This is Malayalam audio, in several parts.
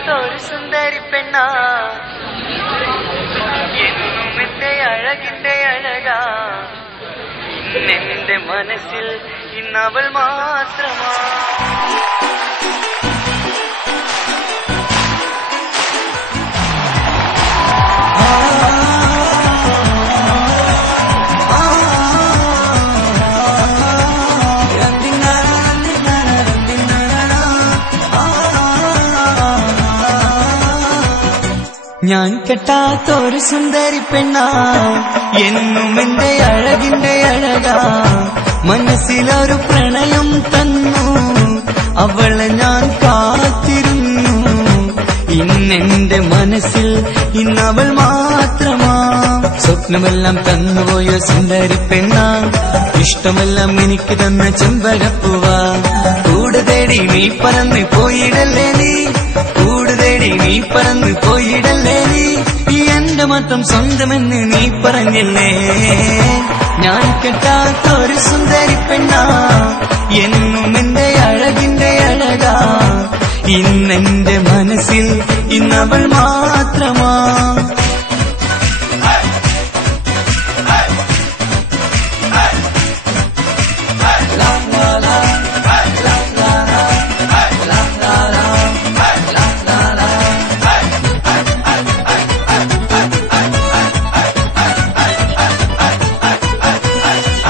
കെട്ടാത്തൊരു സുന്ദരി പെണ്ണാ എന്നും എന്റെ അഴകിന്റെ അഴകാ ഇന്നെന്റെ മനസ്സിൽ ഇന്നവൾ മാത്രമാ ഞാൻ കെട്ടാത്തൊരു സുന്ദരി പെണ്ണാ എന്നും എന്റെ അഴകിന്റെ അഴകാ മനസ്സിലൊരു പ്രണയം തന്നു അവളെ ഞാൻ കാത്തിരുന്നു ഇന്നെന്റെ മനസ്സിൽ ഇന്നവൾ മാത്രമാ സ്വപ്നമെല്ലാം തന്നുപോയ സുന്ദരി പെണ്ണാ ഇഷ്ടമെല്ലാം എനിക്ക് തന്ന ചെമ്പകപ്പൂവാ കൂട് തേടി നീ പറന്ന് പോയിടല്ലേ നീ കൂട് തേടി നീ പറന്ന് പോയിടല്ലേ നീ എന്റെ മാത്രം സ്വന്തമെന്ന് നീ പറഞ്ഞില്ലേ ഞാൻ കെട്ടാത്തൊരു സുന്ദരി പെണ്ണാ എന്നും എന്റെ അഴകിന്റെ അഴകാ ഇന്നെന്റെ മനസ്സിൽ ഇന്നവൾ മാത്രമാ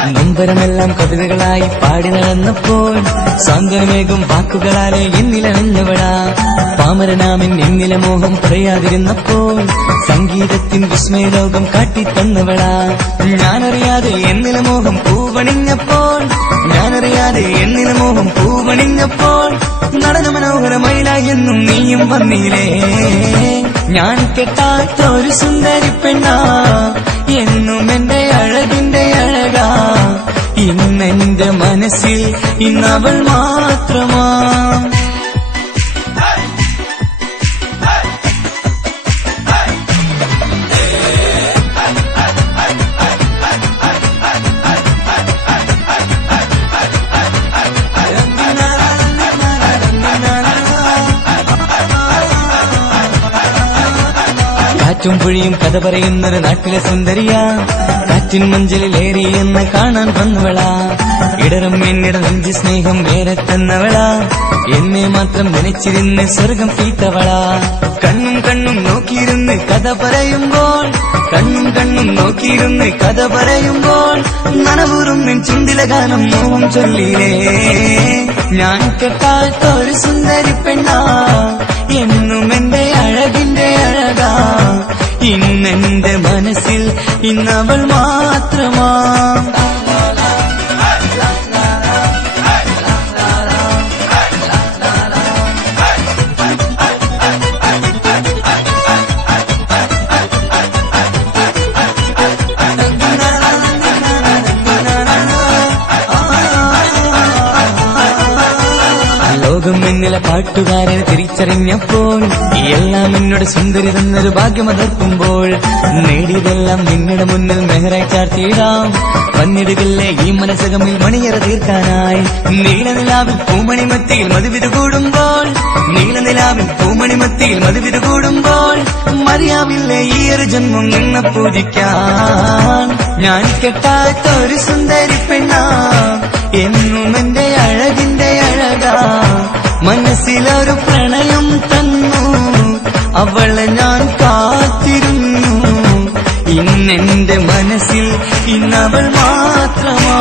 നൊമ്പരമെല്ലാം കവിതകളായി പാടി നടന്നപ്പോൾ സാന്ത്വനമേകും വാക്കുകളാലെ എന്നിലണിഞ്ഞവളാ പാമരനാമൻ എന്നിലെ മോഹം പറയാതിരുന്നപ്പോൾ സംഗീതത്തിൻ വിസ്മയലോകം കാട്ടിത്തന്നവളാ ഞാനറിയാതെ എന്നിലെ മോഹം പൂവണിഞ്ഞപ്പോൾ ഞാനറിയാതെ എന്നിലെ മോഹം പൂവണിഞ്ഞപ്പോൾ നടന മനോഹരമയിലായി എന്നും നീയും വന്നില്ലേ ഞാൻ കെട്ടാത്തൊരു സുന്ദരി പെണ്ണാ എന്നും എന്റെ അഴകിന്റെ അഴകാ ഇന്നെന്റെ മനസ്സിൽ ഇന്നവൾ മാത്രമാ കാറ്റും പുഴിയും കഥ പറയുന്നൊരു നാട്ടിലെ സുന്ദരിയാ കാറ്റിൻ മഞ്ചലിലേറി എന്ന് കാണാൻ വന്നവളാ ഇടറും എന്നിട നെഞ്ചി സ്നേഹം വേറെ തന്നവളാ എന്നെ മാത്രം നനച്ചിരുന്ന് സ്വർഗം തീർത്തവളാ കണ്ണും കണ്ണും നോക്കിയിരുന്ന് കഥ പറയുമ്പോൾ കണ്ണും കണ്ണും നോക്കിയിരുന്ന് കഥ പറയുമ്പോൾ നനവൂറും നിൻ ചുണ്ടിലെ ഗാനം മോഹം ചൊല്ലിലേ ഞാൻ കെട്ടാത്തൊരു സുന്ദരി പെണ്ണാ എന്നും എന്റെ അഴകിന്റെ അഴകാ ഇന്നെന്റെ മനസ്സിൽ ഇന്നവൾ മാത്രമാ ലോകം എന്നിലെ പാട്ടുകാരനെ തിരിച്ചറിഞ്ഞപ്പോൾ എല്ലാം എന്നോട് സുന്ദരി തന്നൊരു ഭാഗ്യമതർക്കുമ്പോൾ നേടിയതെല്ലാം നിങ്ങളുടെ മുന്നിൽ മെഹറായി ചാർത്തിയിടാം വന്നിടുകില്ലേ ഈ മനസ്സകമിൽ മണിയറ തീർക്കാനായി നീലനിലാവിൽ പൂമണിമത്തിയിൽ മധുവിധു കൂടുമ്പോൾ നീലനിലാവിൽ പൂമണിമത്തിയിൽ മധുവിധു കൂടുമ്പോൾ മറിയാവില്ലേ ഈ ഒരു ജന്മം നിന്നെ പൂജിക്കാൻ ഞാൻ കെട്ടാത്തൊരു സുന്ദരി പെണ്ണാ എന്നും എന്റെ അഴകിന്റെ അഴകാ മനസ്സിലൊരു പ്രണയം തന്നു അവളെ ഞാൻ കാത്തിരുന്നു ഇന്നെന്റെ മനസ്സിൽ ഇന്നവൾ മാത്രമാ